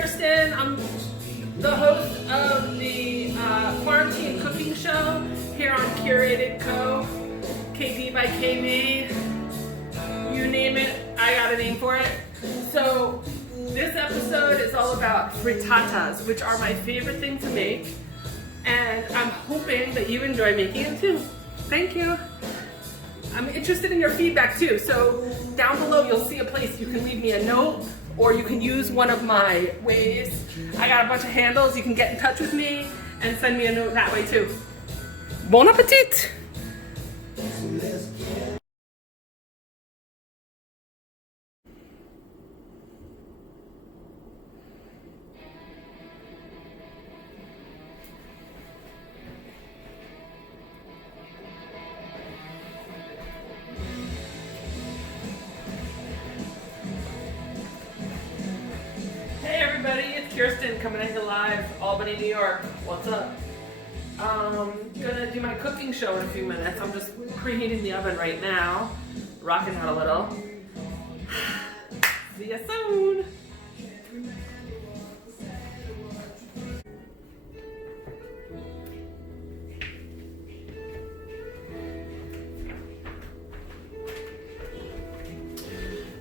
Kirsten. I'm the host of the quarantine cooking show here on KIRated Co. KB by KB. You name it, I got a name for it. So this episode is all about frittatas, which are my favorite thing to make. And I'm hoping that you enjoy making them too. Thank you. I'm interested in your feedback too. So down below you'll see a place you can leave me a note, or you can use one of my ways. I got a bunch of handles. You can get in touch with me and send me a note that way too. Bon appetit! It's Kirsten coming at you live, Albany, New York. What's up? Gonna do my cooking show in a few minutes. I'm just preheating the oven right now, rocking out a little. See ya soon.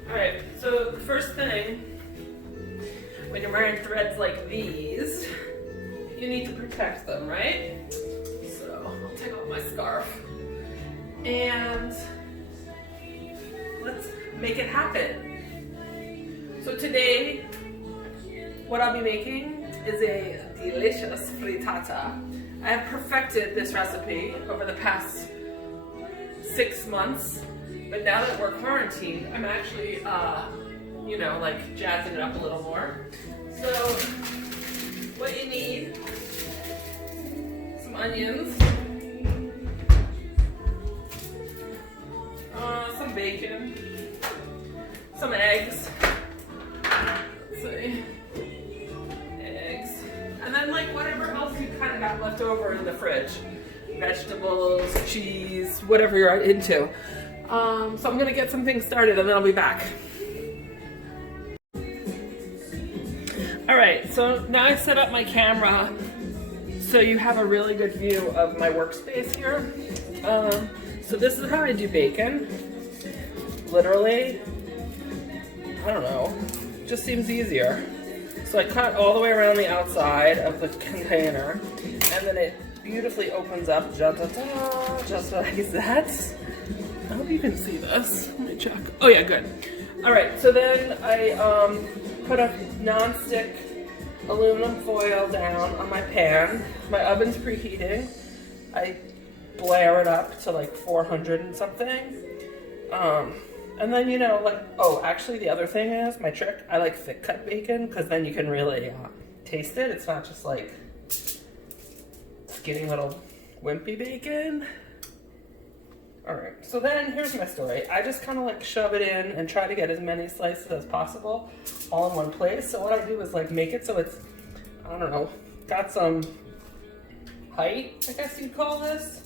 Alright, so the first thing, when you're wearing threads like these, you need to protect them, right? So I'll take off my scarf and let's make it happen. So today, what I'll be making is a delicious frittata. I have perfected this recipe over the past 6 months, but now that we're quarantined, I'm actually like jazzing it up a little more. So what you need, some onions, some bacon, some eggs, let's see, eggs, and then like whatever else you kind of got left over in the fridge, vegetables, cheese, whatever you're into. So I'm gonna get some things started and then I'll be back. Alright, so now I set up my camera so you have a really good view of my workspace here. So this is how I do bacon. Literally, I don't know, just seems easier. So I cut all the way around the outside of the container, and then it beautifully opens up just like that. I hope you can see this. Let me check. Oh yeah, good. Alright, so then I put a non-stick aluminum foil down on my pan. My oven's preheating. I blare it up to like 400 and something. And then, actually the other thing is, my trick, I like thick cut bacon because then you can really taste it. It's not just like skinny little wimpy bacon. Alright, so then here's my story. I just kind of like shove it in and try to get as many slices as possible all in one place. So what I do is like make it so it's, I don't know, got some height, I guess you'd call this.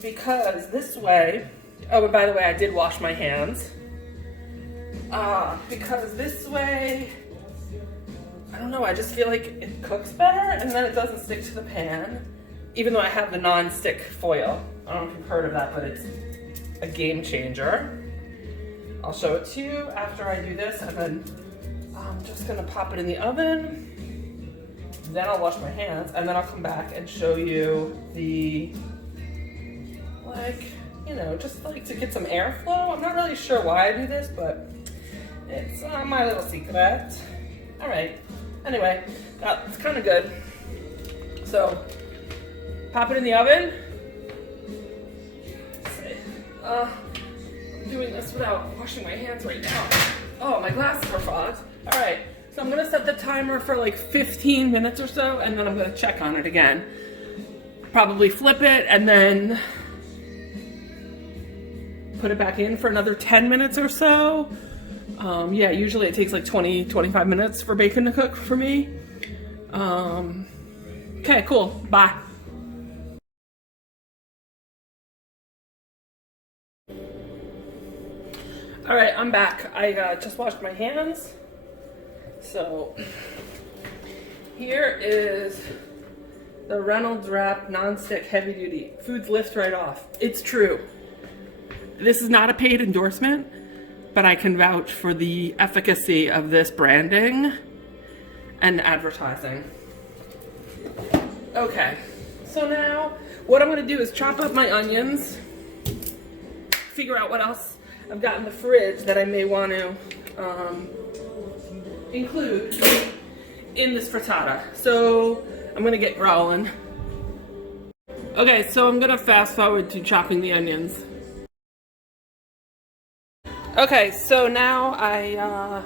Because this way, oh, and by the way, I did wash my hands. Because this way, I don't know, I just feel like it cooks better and then it doesn't stick to the pan. Even though I have the non-stick foil. I don't know if you've heard of that, but it's a game changer. I'll show it to you after I do this, and then I'm just gonna pop it in the oven. Then I'll wash my hands, and then I'll come back and show you the, just like to get some airflow. I'm not really sure why I do this, but it's my little secret. All right, anyway, it's kind of good. So, pop it in the oven. I'm doing this without washing my hands right now. Oh, my glasses are fogged. All right, so I'm gonna set the timer for like 15 minutes or so, and then I'm gonna check on it again. Probably flip it, and then put it back in for another 10 minutes or so. Yeah, usually it takes like 20-25 minutes for bacon to cook for me. Okay, cool, bye. All right, I'm back. I just washed my hands. So here is the Reynolds Wrap Non-Stick Heavy Duty. Foods lift right off. It's true. This is not a paid endorsement, but I can vouch for the efficacy of this branding and advertising. Okay, so now what I'm gonna do is chop up my onions, figure out what else I've got in the fridge that I may want to include in this frittata. So I'm gonna get rolling. Okay, so I'm gonna fast forward to chopping the onions. Okay, so now I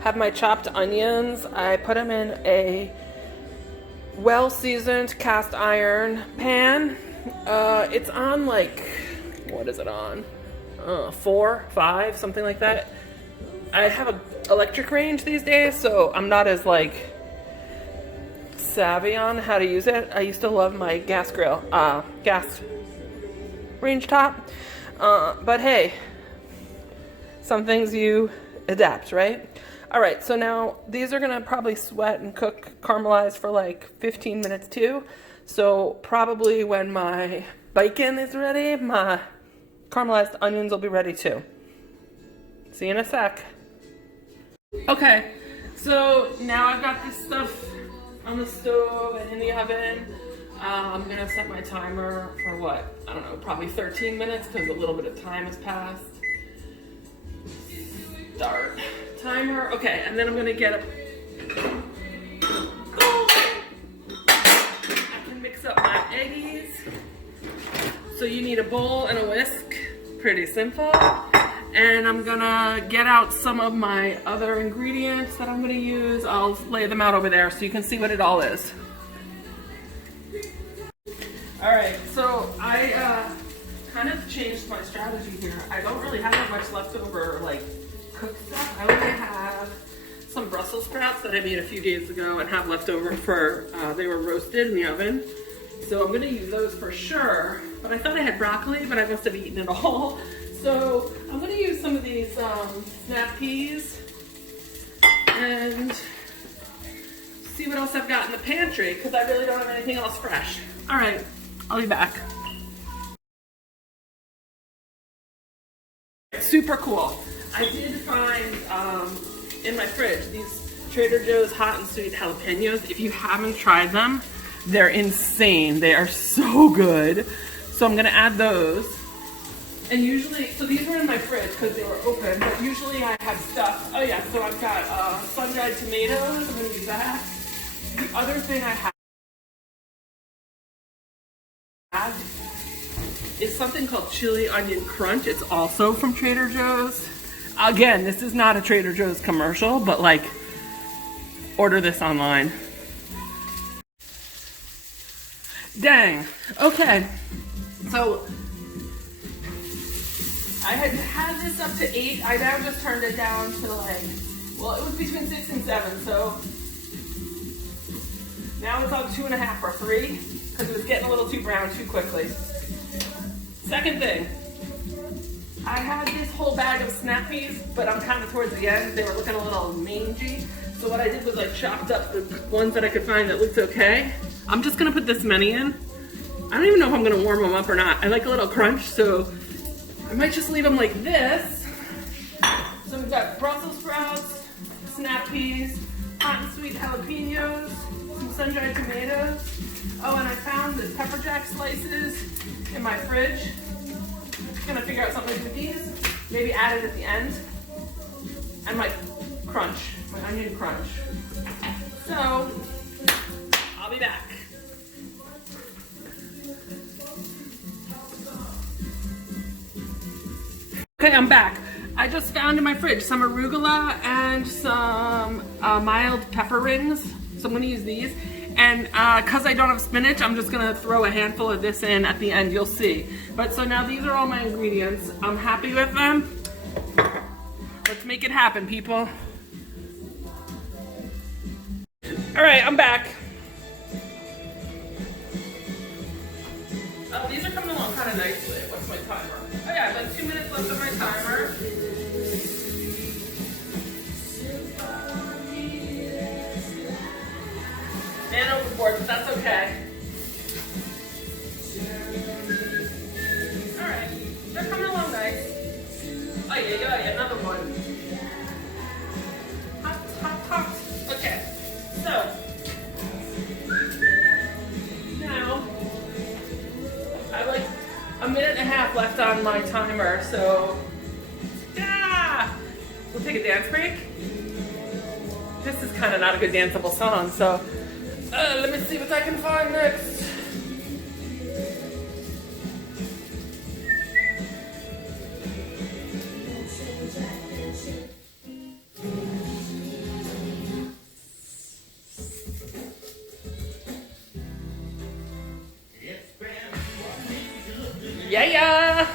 have my chopped onions. I put them in a well-seasoned cast iron pan. It's on like, what is it on? 4, 5, something like that. I have an electric range these days, so I'm not as like savvy on how to use it. I used to love my gas grill, gas range top. But hey, some things you adapt, right? All right, so now these are gonna probably sweat and cook, caramelize for like 15 minutes too. So probably when my bacon is ready, my caramelized onions will be ready too. See you in a sec. Okay, so now I've got this stuff on the stove and in the oven. I'm gonna set my timer for what? I don't know, probably 13 minutes because a little bit of time has passed. Start timer. Okay, and then I'm gonna get a bowl. I can mix up my eggies. So you need a bowl and a whisk. Pretty simple. And I'm gonna get out some of my other ingredients that I'm gonna use. I'll lay them out over there so you can see what it all is. All right, so I kind of changed my strategy here. I don't really have that much leftover like cooked stuff. I only have some Brussels sprouts that I made a few days ago and have leftover for, they were roasted in the oven. So I'm gonna use those for sure. But I thought I had broccoli, but I must have eaten it all. So I'm gonna use some of these snap peas and see what else I've got in the pantry because I really don't have anything else fresh. All right, I'll be back. Super cool. I did find in my fridge these Trader Joe's hot and sweet jalapenos. If you haven't tried them, they're insane. They are so good. So I'm gonna add those. And usually, so these were in my fridge because they were open, but usually I have stuff. Oh yeah, so I've got sun-dried tomatoes. I'm gonna use that. The other thing I have is something called chili onion crunch. It's also from Trader Joe's. Again, this is not a Trader Joe's commercial, but like, order this online. Dang. Okay. So I had this up to 8. I now just turned it down to like, well, it was between 6 and 7. So now it's on 2.5 or 3 because it was getting a little too brown too quickly. Second thing, I had this whole bag of snap peas, but I'm kind of towards the end. They were looking a little mangy. So what I did was I chopped up the ones that I could find that looked okay. I'm just gonna put this many in. I don't even know if I'm gonna warm them up or not. I like a little crunch, so I might just leave them like this. So we've got Brussels sprouts, snap peas, hot and sweet jalapenos, some sun-dried tomatoes. Oh, and I found the pepper jack slices in my fridge. Gonna figure out something with these, maybe add it at the end, and my crunch, my onion crunch. So I'll be back. Okay, I'm back. I just found in my fridge some arugula and some mild pepper rings, so I'm gonna use these. And because I don't have spinach, I'm just gonna throw a handful of this in at the end, you'll see. But so now these are all my ingredients. I'm happy with them. Let's make it happen, people. All right, I'm back. Oh, these are coming along kind of nicely. What's my timer? Oh yeah, I've got 2 minutes left on my timer. We'll take a dance break. This is kind of not a good danceable song, so let me see what I can find next. Yeah.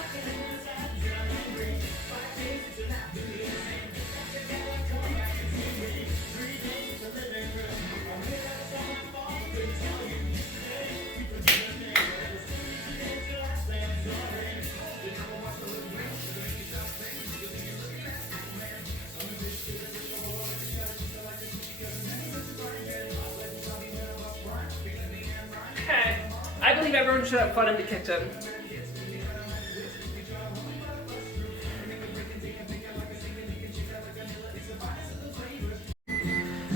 Okay, I believe everyone should have fun in the kitchen.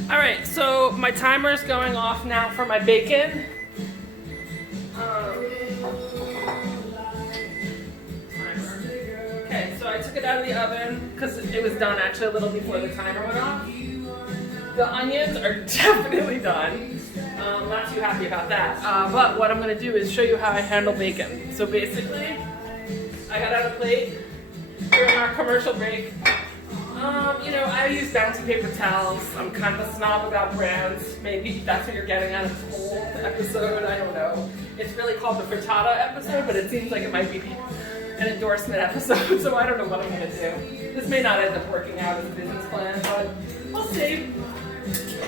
All right, so my timer is going off now for my bacon. Okay, so I took it out of the oven because it was done actually a little before the timer went off. The onions are definitely done. I'm not too happy about that. But what I'm gonna do is show you how I handle bacon. So basically, I got out a plate during our commercial break. You know, I use bouncy paper towels. I'm kind of a snob about brands. Maybe that's what you're getting out of this whole episode. I don't know. It's really called the Frittata episode, but it seems like it might be an endorsement episode, so I don't know what I'm gonna do. This may not end up working out as a business plan, but we'll see.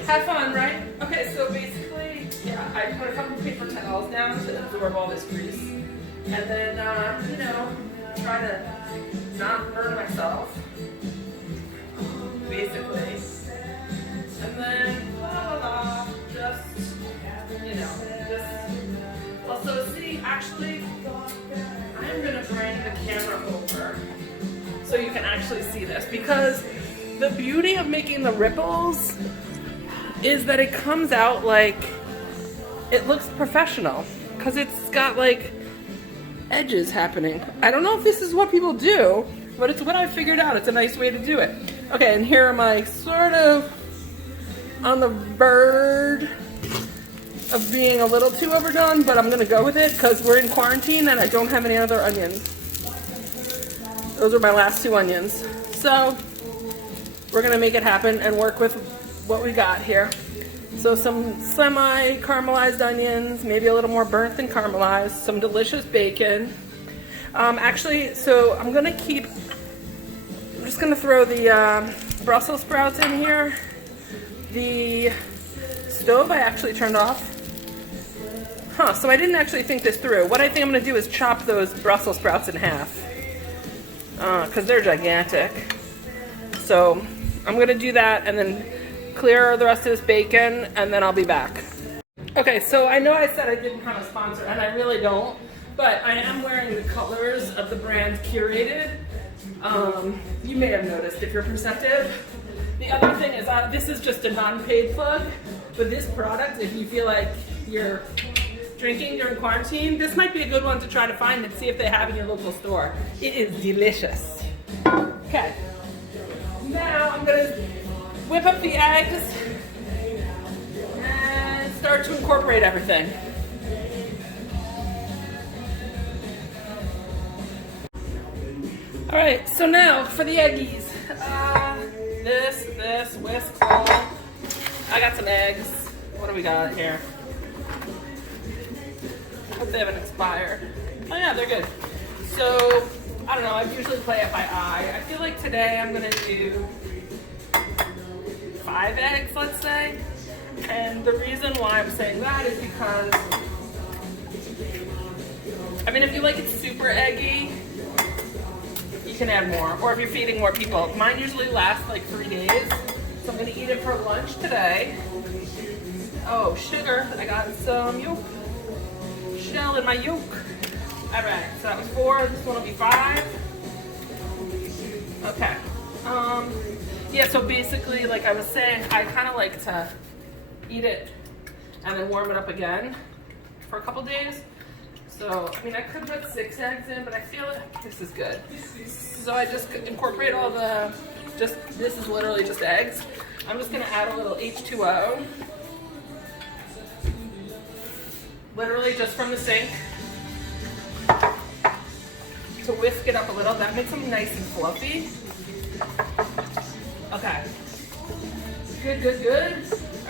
Have fun, right? Okay, so basically, yeah, I put a couple of paper towels down to absorb all this grease. And then, you know, try to not burn myself. Basically. And then, just, you know, just, also see, actually, I'm gonna bring the camera over so you can actually see this, because the beauty of making the ripples is that it comes out like, it looks professional, because it's got like edges happening. I don't know if this is what people do, but it's what I figured out. It's a nice way to do it. Okay, and here am I sort of on the verge of being a little too overdone, but I'm gonna go with it because we're in quarantine and I don't have any other onions. Those are my last 2 onions. So we're gonna make it happen and work with what we got here. So some semi-caramelized onions, maybe a little more burnt than caramelized, some delicious bacon. Actually, so I'm just gonna throw the Brussels sprouts in here. The stove I actually turned off. So I didn't actually think this through. What I think I'm gonna do is chop those Brussels sprouts in half, because they're gigantic. So I'm gonna do that and then clear the rest of this bacon, and then I'll be back. Okay, so I know I said I didn't have a sponsor, and I really don't, but I am wearing the colors of the brand KIRated. You may have noticed if you're perceptive. The other thing is, this is just a non-paid plug, but this product, if you feel like you're drinking during quarantine, this might be a good one to try to find and see if they have in your local store. It is delicious. Okay, now I'm gonna whip up the eggs and start to incorporate everything. All right, so now for the eggies. This, whisk, all. I got some eggs. What do we got here? I hope they haven't expired. Oh yeah, they're good. So, I don't know, I usually play it by eye. I feel like today I'm gonna do 5 eggs, let's say. And the reason why I'm saying that is because, I mean, if you like it super eggy, you can add more. Or if you're feeding more people. Mine usually lasts like 3 days. So I'm gonna eat it for lunch today. Oh, sugar, I got some yolk. Shell in my yolk. All right, so that was 4, this one will be 5. Okay. Yeah, so basically, like I was saying, I kind of like to eat it and then warm it up again for a couple days. So, I mean, I could put 6 eggs in, but I feel like this is good. So I just incorporate all the This is literally just eggs. I'm just gonna add a little H2O. Literally just from the sink. To whisk it up a little. That makes them nice and fluffy. Okay. Good, good, good.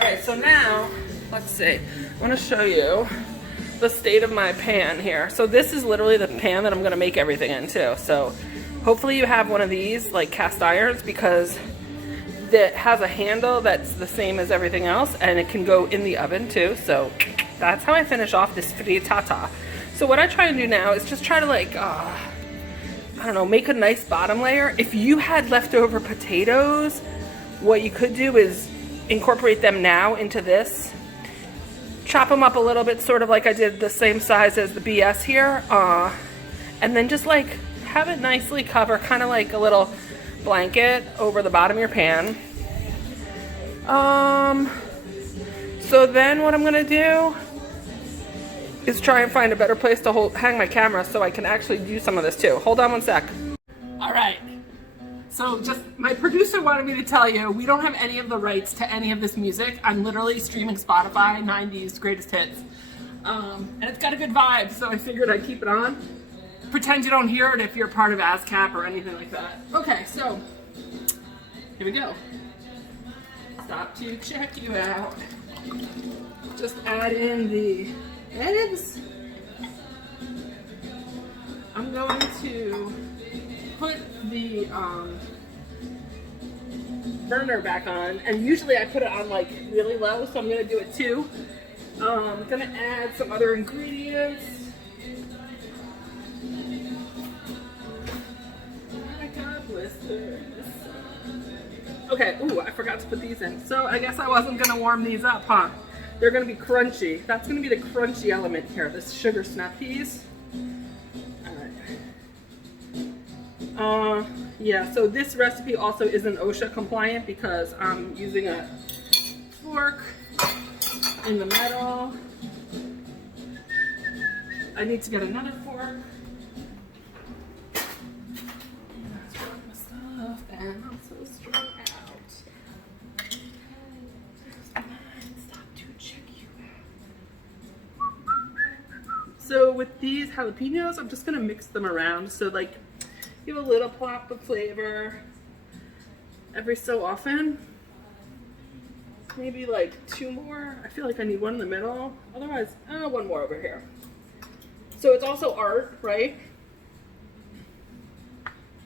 All right, so now, let's see. I want to show you the state of my pan here. So this is literally the pan that I'm gonna make everything in too. So hopefully you have one of these, like cast irons, because that has a handle that's the same as everything else, and it can go in the oven too. So that's how I finish off this frittata. So what I try and do now is just try to like, I don't know, make a nice bottom layer. If you had leftover potatoes, what you could do is incorporate them now into this. Chop them up a little bit, sort of like I did the same size as the BS here. And then just like have it nicely cover, kind of like a little blanket over the bottom of your pan. So then what I'm gonna do is try and find a better place to hang my camera so I can actually do some of this too. Hold on one sec. All right. So just, my producer wanted me to tell you, we don't have any of the rights to any of this music. I'm literally streaming Spotify 90s greatest hits. And it's got a good vibe, so I figured I'd keep it on. Pretend you don't hear it if you're part of ASCAP or anything like that. Okay, so here we go. Stop to check you out. Just add in the eggs. I'm going to put the burner back on, and usually I put it on like really low, so I'm gonna do it too. I'm gonna add some other ingredients. I got blisters. Okay, ooh, I forgot to put these in. So I guess I wasn't gonna warm these up, huh? They're gonna be crunchy. That's gonna be the crunchy element here, this sugar snap peas. Yeah, so this recipe also isn't OSHA compliant because I'm using a fork in the metal. I need to get another fork. That's what my stuff, and I'm so strung out. Stop to check you out. So with these jalapenos, I'm just gonna mix them around. So like, give a little pop of flavor every so often. Maybe like 2 more. I feel like I need one in the middle. Otherwise, one more over here. So it's also art, right?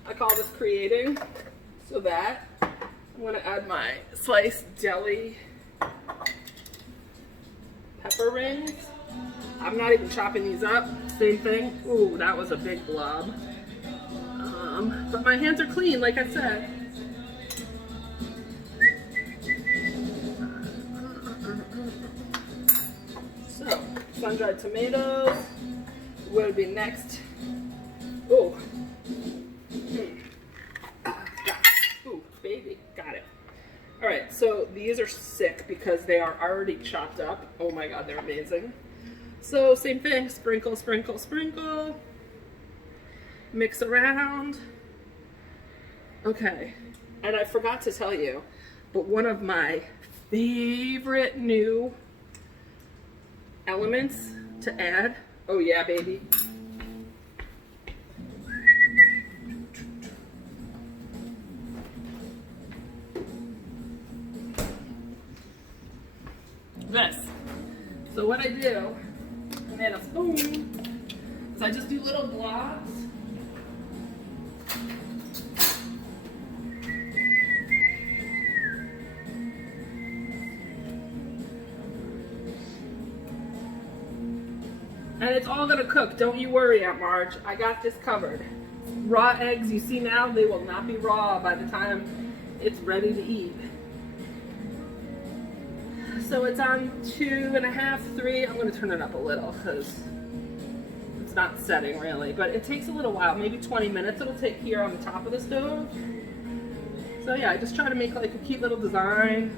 I call this creating. So that, I'm gonna add my sliced deli pepper rings. I'm not even chopping these up. Same thing. Ooh, that was a big blob. But my hands are clean, like I said. So, sun-dried tomatoes would be next. Oh, ooh, baby, got it. All right, so these are sick because they are already chopped up. Oh my God, they're amazing. So same thing, sprinkle, sprinkle, sprinkle. Mix around. Okay, and I forgot to tell you, but one of my favorite new elements to add, oh yeah, baby. This. So what I do, I made a spoon, so I just do little blobs. And it's all gonna cook, don't you worry, Aunt Marge. I got this covered. Raw eggs you see now, they will not be raw by the time it's ready to eat. So it's on 2.5, 3. I'm gonna turn it up a little because it's not setting really, but it takes a little while, maybe 20 minutes it'll take here on the top of the stove. So yeah, I just try to make like a cute little design.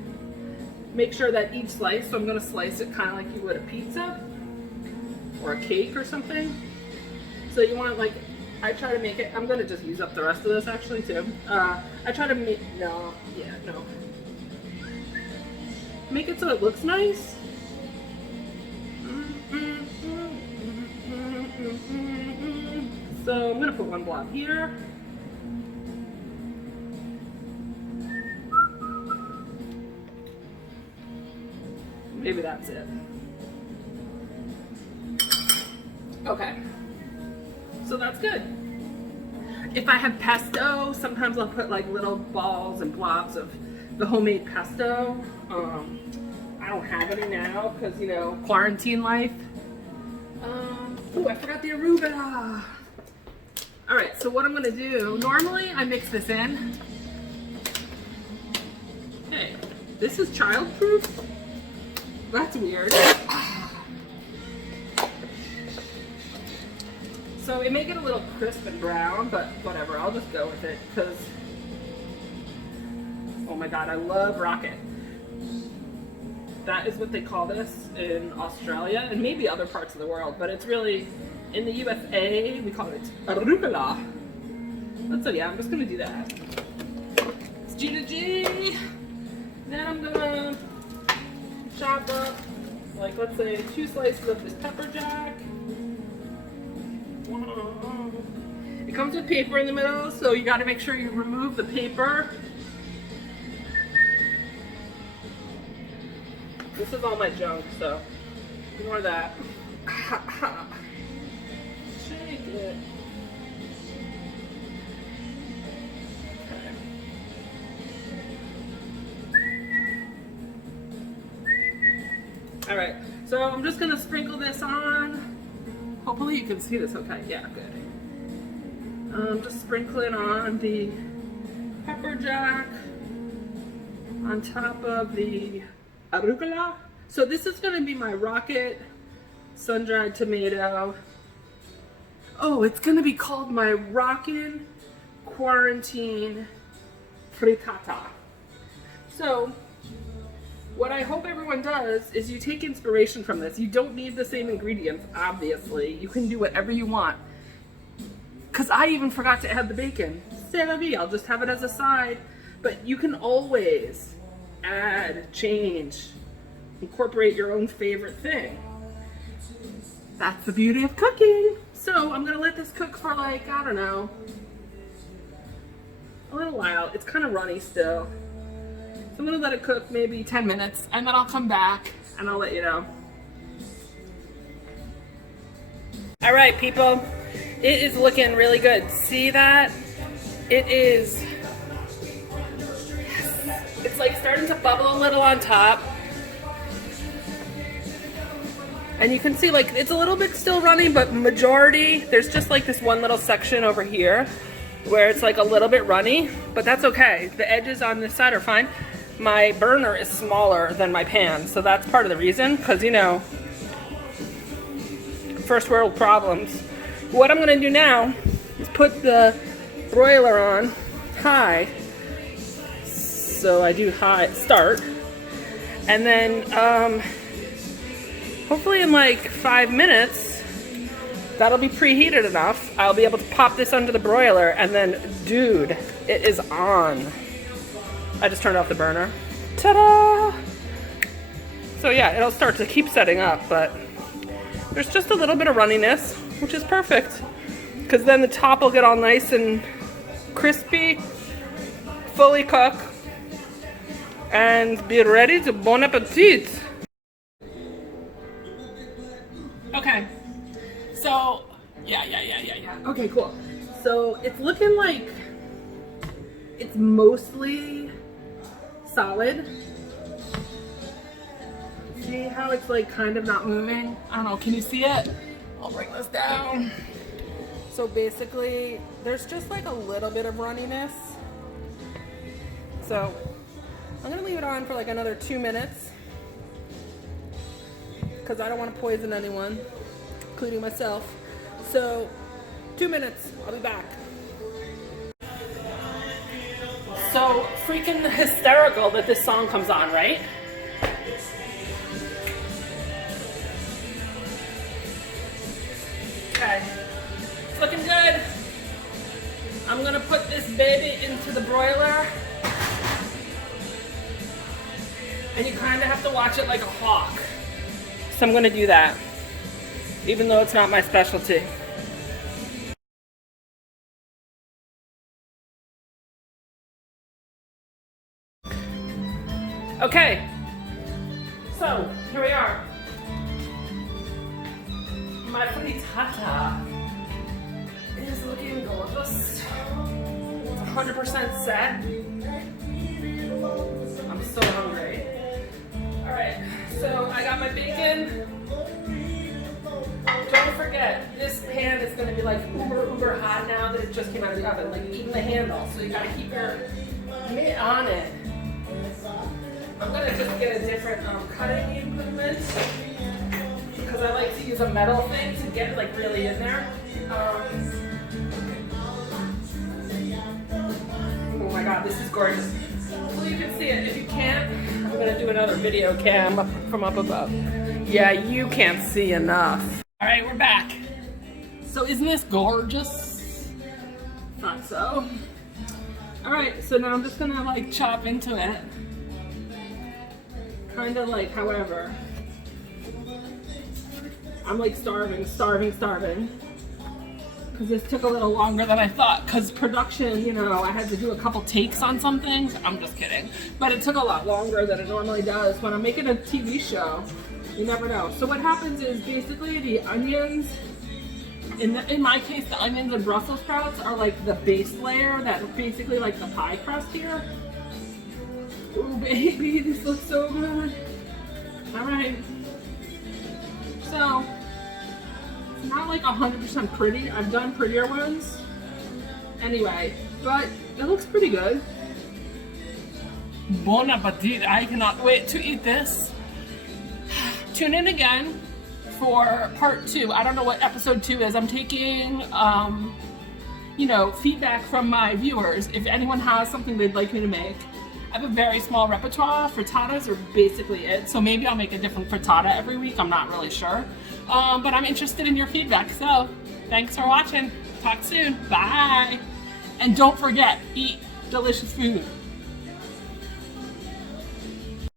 Make sure that each slice, so I'm gonna slice it kind of like you would a pizza or a cake or something. So you want like I try to make it, I'm gonna just use up the rest of this actually too. I try to make, make it so it looks nice. So I'm gonna put one blob here. Maybe that's it. Okay. So that's good. If I have pesto, sometimes I'll put like little balls and blobs of the homemade pesto. I don't have any now because, you know, quarantine life. Oh, I forgot the arugula. All right, so what I'm gonna do, normally I mix this in. Hey, this is childproof? That's weird. So it may get a little crisp and brown, but whatever, I'll just go with it because, oh my God, I love rocket. That is what they call this in Australia and maybe other parts of the world, but it's really, in the USA, we call it arugula. So yeah, I'm just gonna do that. It's G to G. Then I'm gonna chop up, like let's say 2 slices of this pepper jack. It comes with paper in the middle, so you gotta make sure you remove the paper. This is all my junk, so ignore that. Shake it. Okay. All right, so I'm just gonna sprinkle this on. Hopefully you can see this okay. Yeah, good. Just sprinkling on the pepper jack on top of the arugula. So this is going to be my rocket sun-dried tomato. Oh, it's going to be called my rockin' quarantine frittata. So what I hope everyone does is you take inspiration from this. You don't need the same ingredients, obviously. You can do whatever you want. Because I even forgot to add the bacon. C'est la vie, I'll just have it as a side. But you can always add, change, incorporate your own favorite thing. That's the beauty of cooking. So I'm gonna let this cook for like, I don't know, a little while. It's kind of runny still. So I'm gonna let it cook maybe 10 minutes and then I'll come back and I'll let you know. All right, people, it is looking really good. See that? It is, it's like starting to bubble a little on top. And you can see like it's a little bit still running, but majority, there's just like this one little section over here where it's like a little bit runny, but that's okay. The edges on this side are fine. My burner is smaller than my pan, so that's part of the reason, because you know, first world problems. What I'm gonna do now is put the broiler on high. So I do high start, and then hopefully in like 5 minutes, that'll be preheated enough. I'll be able to pop this under the broiler, and then, dude, it is on. I just turned off the burner. Ta-da! So yeah, it'll start to keep setting up, but there's just a little bit of runniness, which is perfect, because then the top will get all nice and crispy, fully cook, and be ready to bon appetit. Okay, so, yeah. Okay, cool. So it's looking like it's mostly solid. See how it's like kind of not moving? I don't know, can you see it? I'll bring this down. So basically, there's just like a little bit of runniness. So I'm gonna leave it on for like another 2 minutes, because I don't want to poison anyone, including myself. So 2 minutes, I'll be back. So freaking hysterical that this song comes on, right? Okay, it's looking good. I'm gonna put this baby into the broiler. And you kind of have to watch it like a hawk. So I'm gonna do that, even though it's not my specialty. Okay, so here we are. My frittata is looking gorgeous. It's 100% set. I'm so hungry. All right, so I got my bacon. Don't forget, this pan is gonna be like uber hot now that it just came out of the oven, like even the handle. So you gotta keep your mitt on it. I'm gonna just get a different cutting implement because I like to use a metal thing to get like really in there. Oh my God, this is gorgeous. So you can see it. If you can't, I'm gonna do another video cam from up above. Yeah, you can't see enough. All right, we're back. So isn't this gorgeous? Thought so. All right, so now I'm just gonna like chop into it. Kind of like, however, I'm like starving. Because this took a little longer than I thought. Because production, you know, I had to do a couple takes on some things. I'm just kidding. But it took a lot longer than it normally does. When I'm making a TV show, you never know. So what happens is basically the onions, in my case, the onions and Brussels sprouts are like the base layer that basically like the pie crust here. Oh baby, this looks so good. All right. So, it's not like 100% pretty. I've done prettier ones. Anyway, but it looks pretty good. Bon appetit. I cannot wait to eat this. Tune in again for part 2. I don't know what episode 2 is. I'm taking, you know, feedback from my viewers. If anyone has something they'd like me to make. I have a very small repertoire. Frittatas are basically it. So maybe I'll make a different frittata every week. I'm not really sure. But I'm interested in your feedback. So thanks for watching. Talk soon. Bye. And don't forget, eat delicious food.